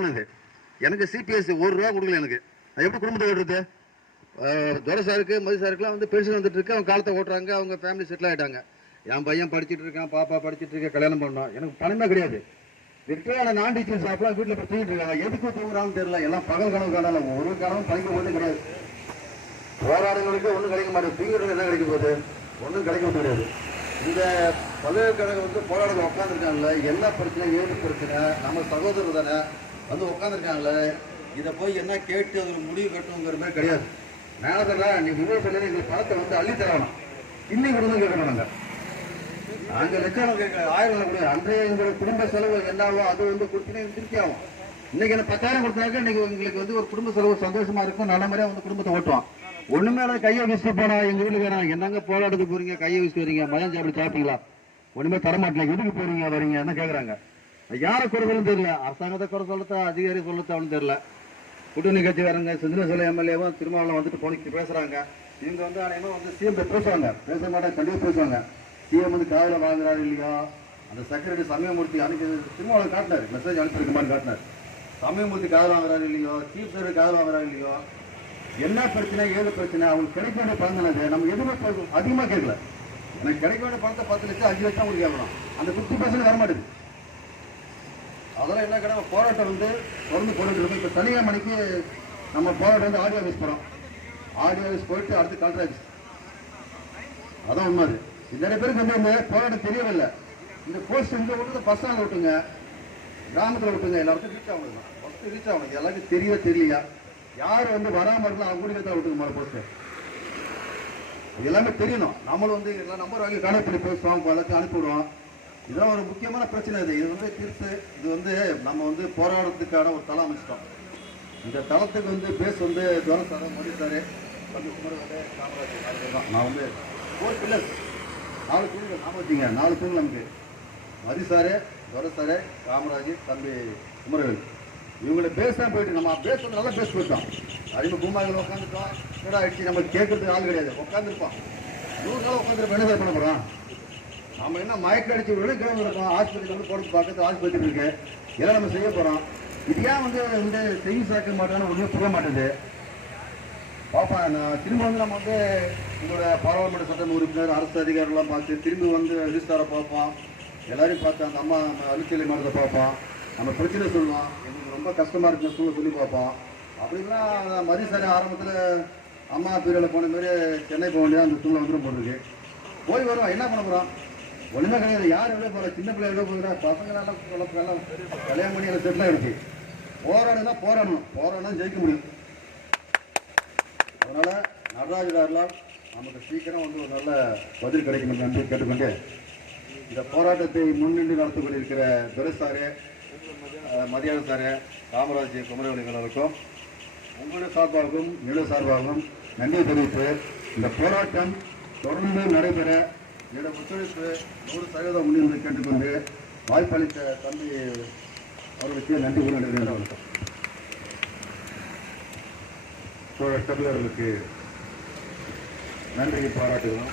எனக்கு எனக்கு சிபிஎஸ்சி ₹1 கொடுக்கல. எனக்கு எப்படி குடும்பத்தை ஓட்டுறது? துரை சாருக்கு மதி சாருக்குலாம் வந்து பென்ஷன் வந்துட்டு இருக்கு, அவங்க காலத்தை ஓட்டுறாங்க, அவங்க ஃபேமிலி செட்டில் ஆகிட்டாங்க. என் பையன் படிச்சுட்டு இருக்கான், பாப்பா படிச்சுட்டு இருக்க, கல்யாணம் பண்ணோம். எனக்கு பணமே கிடையாது. ரிட்டையர்டான நான் டீச்சர் ஸ்டாஃப்லாம் வீட்டில் போய் தூங்கிட்டு இருக்காங்க. எதுக்கு தூங்குறாங்கன்னு தெரியல. எல்லாம் பகல் கனவு காணல, ஒரு கனவும் படிக்க போது கிடையாது. போராடுங்களுக்கு ஒன்றும் கிடைக்க மாட்டேங்குது. தூங்குறது என்ன கிடைக்க போகுது? ஒன்றும் கிடைக்க முடியாது. இந்த பல்கலைக்கழகம் வந்து போராடுறது உட்காந்துருக்காங்கல்ல, என்ன பிரச்சனை ஏது பிரச்சனை, நம்ம சகோதரர் தானே வந்து உட்காந்துருக்காங்கல்ல, இதை போய் என்ன கேட்டு அது ஒரு முடிவு கட்டணுங்கிற மாதிரி கிடையாது. மேலே நீ விவசாயில எங்களுக்கு பணத்தை வந்து அள்ளி தரணும், இன்னைக்கு கூட கேட்கணும். நாங்கள் லட்சம் கேட்க 1000 கூட அன்றைய எங்களோட குடும்ப செலவு என்னாவோ அது வந்து கொடுத்தீங்கன்னா திருப்தி ஆகும். இன்னைக்கு என்ன 10,000 கொடுத்தாக்க இன்னைக்கு எங்களுக்கு வந்து ஒரு குடும்ப செலவு சந்தோஷமா இருக்கும், நல்ல மாதிரியா வந்து குடும்பத்தை ஓட்டுவோம். ஒண்ணுமே கையை வீசிட்டு போனா எங்க வீட்டுக்கு என்னங்க போராட்டத்துக்கு போறீங்க, கையை வீசிட்டு வரீங்க, மதம் சாப்பிட்டு சாப்பிட்டீங்களா, ஒண்ணுமே தரமாட்டீங்க, எதுக்கு போறீங்க வரீங்க என்ன கேட்கறாங்க. யாரை குறை சொல்லணும் தெரியல, அரசாங்கத்தை குறை சொல்லத்தா அதிகாரி சொல்லத்தான்னு தெரியல. கூட்டணி கட்சிக்காரங்க சிந்தனை சொல்ல எம்எல்ஏவும் திருமாவளம் வந்துட்டு போனிக்கு பேசுறாங்க. இவங்க வந்து அனைவரும் வந்து சிஎம் பேசுவாங்க, பேச மாட்டாங்க, கண்டிப்பாக பேசுவாங்க. சிஎம் வந்து காவல வாங்குறாரு இல்லையா, அந்த செக்ரட்டரி சமயமூர்த்தி அன்னைக்கு திருமாவளம் காட்டினார், மெசேஜ் அனுப்பியிருக்க மாதிரி காட்டினார். சமயமூர்த்தி காவல் வாங்குறாரு இல்லையோ, சீஃப் செக்ரட்டரி காவல் வாங்குறாரு இல்லையோ, என்ன பிரச்சனை ஏது பிரச்சனை, அவங்களுக்கு கிடைக்க வேண்டிய பணம் தானே. நம்ம எதுவுமே அதிகமாக கேட்கல. எனக்கு கிடைக்க வேண்டிய பணத்தை 10 லட்சம் 5 லட்சம் உங்களுக்கு கேட்கணும், அந்த 50% வரமாட்டேது. அதெல்லாம் என்ன கிடையாது. போராட்டம் வந்து தொடர்ந்து போட்டுட்டு இருக்கோம். இப்போ தனியார் மணிக்கு நம்ம போராட்டம் வந்து ஆடியோ ஆஃபீஸ் போகிறோம். ஆடியோ ஆஃபீஸ் போயிட்டு அடுத்து கலெக்டர் ஆஃபீஸ். அதான் உண்மை. இது நிறைய பேருக்கு வந்து இந்த போராட்டம் தெரியவில்லை. இந்த போஸ்ட் இங்கே விட்டு பஸ் ஸ்டாண்டில் விட்டுங்க, கிராமத்தில் விட்டுங்க, எல்லாருக்கும் ரீச் ஆகணும். ஃபஸ்ட்டு ரீச் ஆகணும். எல்லாருக்கும் தெரியலையா, யார் வந்து வராமல் இருந்தால் அவங்க கூட தான் விட்டுங்க மாதிரி போஸ்ட்டு. இது எல்லாமே தெரியணும். நம்மளும் வந்து எல்லாம் நம்பர் வாங்கி கனெக்ட் பண்ணி பேசுவோம், எல்லாத்தையும் அனுப்பிவிடுவோம். இதெல்லாம் ஒரு முக்கியமான பிரச்சனை. இது வந்து தீர்த்து இது வந்து நம்ம வந்து போராட்டத்துக்கான ஒரு தளம் அமைச்சிட்டோம். இந்த தளத்துக்கு வந்து பேஸ் வந்து துரை சார், மோடி சார், குமரவேலு, காமராஜ் தான். நான் வந்து 4 பில்லர்ஸ், 4 தூண்கள் நாம வச்சிங்க. 4 தூண்கள் நமக்கு மதி சார், துரை சார், காமராஜ், தம்பி குமரவேலு, இவங்களை பேச தான் போயிட்டு நம்ம பேச வந்து நல்லா பேச போயிட்டோம். அதிக பூமாவில் உட்காந்துட்டோம். கூட ஆயிடுச்சு, நம்ம கேட்கறதுக்கு ஆள் கிடையாது. உட்காந்துருப்போம் 100 நாள் உட்காந்துருப்போம். என்ன சார் பண்ண போகிறோம்? நம்ம என்ன மயக்க அடிச்சு விட கிளம்பி இருக்கோம். ஆஸ்பத்திரி வந்து போடுறது பக்கத்து ஆஸ்பத்திரி இருக்கு, எல்லாம் நம்ம செய்ய போகிறோம். இது ஏன் வந்து இந்த செய்தி சேர்க்க மாட்டோம்னு ஒன்றுமே புரிய மாட்டேது. பாப்பா நான் திரும்ப வந்து நம்ம வந்து உங்களோட பாராளுமன்ற சட்ட உறுப்பினர், அரசு அதிகாரிகள்லாம் பார்த்து திரும்பி வந்து ரிஜிஸ்டாரை பார்ப்போம், எல்லாரையும் பார்த்து அந்த அம்மா அலுவலி மாற்றத்தை பார்ப்போம், நம்ம பிரச்சனை சொல்லுவோம், எங்களுக்கு ரொம்ப கஷ்டமாக இருக்குன்னு சொல்லி பார்ப்போம். அப்படின்னா மதி சார் ஆரம்பத்தில் அம்மா பீரியடில் போன மாரி சென்னை போக வேண்டியது அந்த சூழ்நிலை வந்துடும் போட்டுருக்கு. போய் வருவோம், என்ன பண்ண போகிறோம்? ஒன்றுமே கிடையாது. யார் எவ்வளோ போகிறோம்? சின்ன பிள்ளை எவ்வளோ போகிறா? பசங்க எல்லாம் கல்யாணம் பண்ணி எல்லாம் செட்டில் ஆகிடுச்சு. போராடுனா போராடணும் ஜெயிக்க முடியும். அதனால் நடராஜாரெலாம் நமக்கு சீக்கிரம் வந்து ஒரு நல்ல பதில் கிடைக்கணும் என்று கேட்டுக்கொண்டு இந்த போராட்டத்தை முன்னின்று நடத்தி கொண்டிருக்கிற துரை சாரு, மதியான சாரு, காமராஜ், குமரவேலுக்கும் உங்களுடைய சார்பாகவும் என்னுடைய சார்பாகவும் நன்றி தெரிவித்து இந்த போராட்டம் தொடர்ந்து நடைபெற என்னுடைய ஒத்துழைப்பு 100% முடிவு கேட்டுக்கொண்டு வாய்ப்பளித்த தம்பி அவர்களுக்கு நன்றி கூற நடைபெறுகின்ற வணக்கம். தமிழர்களுக்கு நன்றியை பாராட்டுகிறோம்.